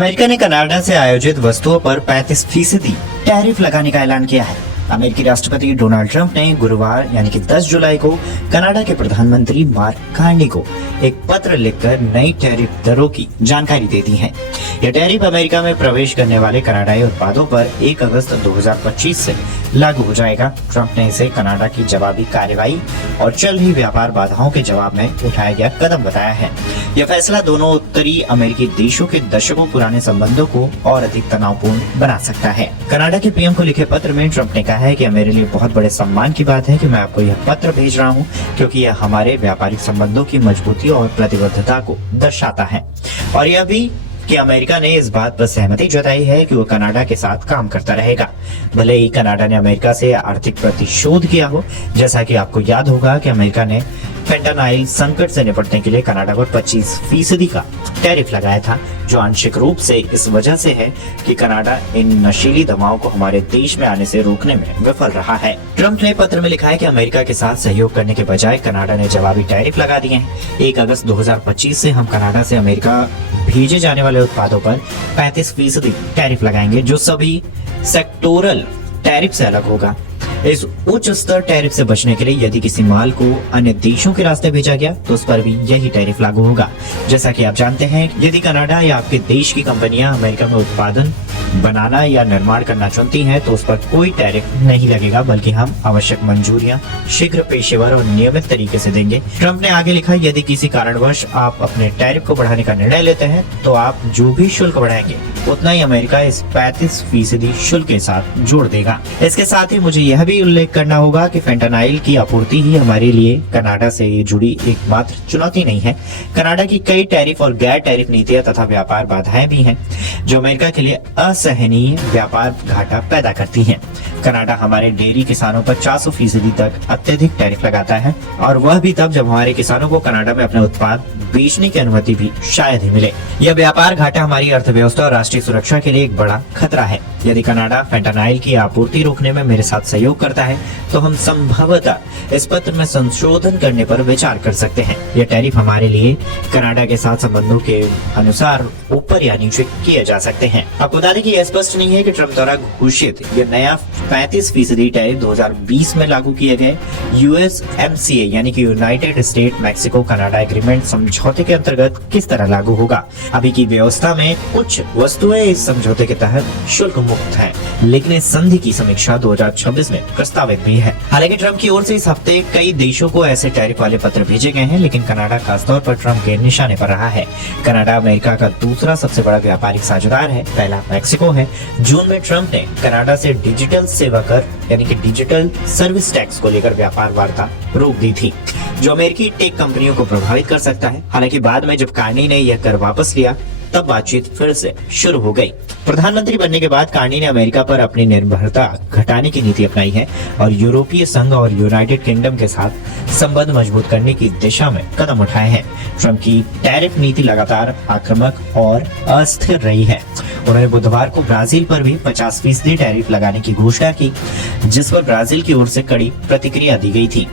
America ने Canada से आयोजित वस्तुओं पर 35% टैरिफ लगाने का ऐलान किया है। अमेरिकी राष्ट्रपति डोनाल्ड ट्रंप ने गुरुवार यानी कि 10 जुलाई को कनाडा के प्रधानमंत्री मार्क कार्नी को एक पत्र लिखकर नई टैरिफ दरों की जानकारी दे दी है। यह टैरिफ अमेरिका में प्रवेश करने वाले कनाडाई उत्पादों पर 1 अगस्त 2025 से लागू हो जाएगा। ट्रंप ने इसे कनाडा की जवाबी कार्रवाई और चल रही व्यापार बाधाओं के जवाब में उठाया गया कदम बताया है। यह फैसला दोनों उत्तरी अमेरिकी देशों के दशकों पुराने संबंधों को और अधिक तनावपूर्ण बना सकता है। कनाडा के पीएम को लिखे पत्र में ट्रंप ने कहा है कि मेरे लिए बहुत बड़े सम्मान की बात है कि मैं आपको यह पत्र भेज रहा हूं, क्योंकि यह हमारे व्यापारिक संबंधों की मजबूती और प्रतिबद्धता को दर्शाता है। और यह भी कि अमेरिका ने इस बात पर सहमति जताई है कि वो कनाडा के साथ काम करता रहेगा, भले ही कनाडा ने अमेरिका से आर्थिक प्रतिशोध किया हो। जैसा कि आपको याद होगा कि अमेरिका ने फेंटानाइल संकट से निपटने के लिए कनाडा पर 25% का टैरिफ लगाया था, जो आंशिक रूप से इस वजह से है कि कनाडा इन नशीली दवाओं को हमारे देश में आने से रोकने में विफल रहा है। ट्रंप ने पत्र में लिखा है कि अमेरिका के साथ सहयोग करने के बजाय कनाडा ने जवाबी टैरिफ लगा दिए हैं। 1 अगस्त 2025 से हम कनाडा से अमेरिका भेजे जाने वाले उत्पादों पर 35% टैरिफ लगाएंगे, जो सभी सेक्टोरल टैरिफ से अलग होगा। इस उच्च स्तर टैरिफ से बचने के लिए यदि किसी माल को अन्य देशों के रास्ते भेजा गया तो उस पर भी यही टैरिफ लागू होगा। जैसा कि आप जानते हैं, यदि कनाडा या आपके देश की कंपनियां अमेरिका में उत्पादन बनाना या निर्माण करना चाहती हैं तो उस पर कोई टैरिफ नहीं लगेगा, बल्कि हम आवश्यक मंजूरियां शीघ्र, पेशेवर और नियमित तरीके से देंगे। ट्रंप ने आगे लिखा, यदि किसी कारणवश आप अपने टैरिफ को बढ़ाने का निर्णय लेते हैं तो आप जो भी शुल्क बढ़ाएंगे उतना ही अमेरिका इस 35% शुल्क के साथ जोड़ देगा। इसके साथ ही मुझे यह भी उल्लेख करना होगा कि फेंटानाइल की आपूर्ति ही हमारे लिए कनाडा से जुड़ी एकमात्र चुनौती नहीं है। कनाडा की कई टैरिफ और गैर टैरिफ नीतियां तथा व्यापार बाधाएं भी हैं, जो अमेरिका के लिए असहनीय व्यापार घाटा पैदा करती हैं। कनाडा हमारे डेयरी किसानों पर 400% तक अत्यधिक टैरिफ लगाता है, और वह भी तब जब हमारे किसानों को कनाडा में अपने उत्पाद बेचने की अनुमति भी शायद ही मिले। यह व्यापार घाटा हमारी अर्थव्यवस्था और राष्ट्रीय सुरक्षा के लिए एक बड़ा खतरा है। यदि कनाडा फेंटानाइल की आपूर्ति रोकने में मेरे साथ सहयोग करता है तो हम संभवतः इस पत्र में संशोधन करने पर विचार कर सकते हैं। यह टैरिफ हमारे लिए कनाडा के साथ संबंधों के अनुसार ऊपर या नीचे किए जा सकते हैं। आपको बता दें कि यह स्पष्ट नहीं है कि ट्रंप द्वारा घोषित यह नया 35% टैरिफ 2020 में लागू किए गए USMCA यानी कि United state Mexico Canada agreement समझौते के अंतर्गत किस तरह लागू होगा। अभी की व्यवस्था में कुछ वस्तुएं इस समझौते के तहत शुल्क मुक्त हैं, लेकिन इस संधि की समीक्षा 2026 में प्रस्तावित भी है। हालांकि ट्रंप की ओर से इस हफ्ते कई देशों को ऐसे टैरिफ वाले पत्र भेजे गए हैं, लेकिन कनाडा खासतौर पर ट्रंप के निशाने पर रहा है। कनाडा अमेरिका का दूसरा सबसे बड़ा व्यापारिक साझेदार है, पहला मैक्सिको है। जून में ट्रंप ने कनाडा से डिजिटल सेवा कर यानी कि डिजिटल सर्विस टैक्स को लेकर व्यापार वार्ता रोक दी थी, जो अमेरिकी टेक कंपनियों को प्रभावित कर सकता है। हालांकि बाद में जब कार्नी ने यह कर वापस लिया तब बातचीत फिर से शुरू हो गई। प्रधानमंत्री बनने के बाद कार्नी ने अमेरिका पर अपनी निर्भरता घटाने की नीति अपनाई है और यूरोपीय संघ और यूनाइटेड किंगडम के साथ संबंध मजबूत करने की दिशा में कदम उठाए हैं। ट्रंप की टैरिफ नीति लगातार आक्रामक और अस्थिर रही है। उन्होंने बुधवार को ब्राजील पर भी 50% टैरिफ लगाने की घोषणा की, जिस पर ब्राजील की ओर से कड़ी प्रतिक्रिया दी गई थी।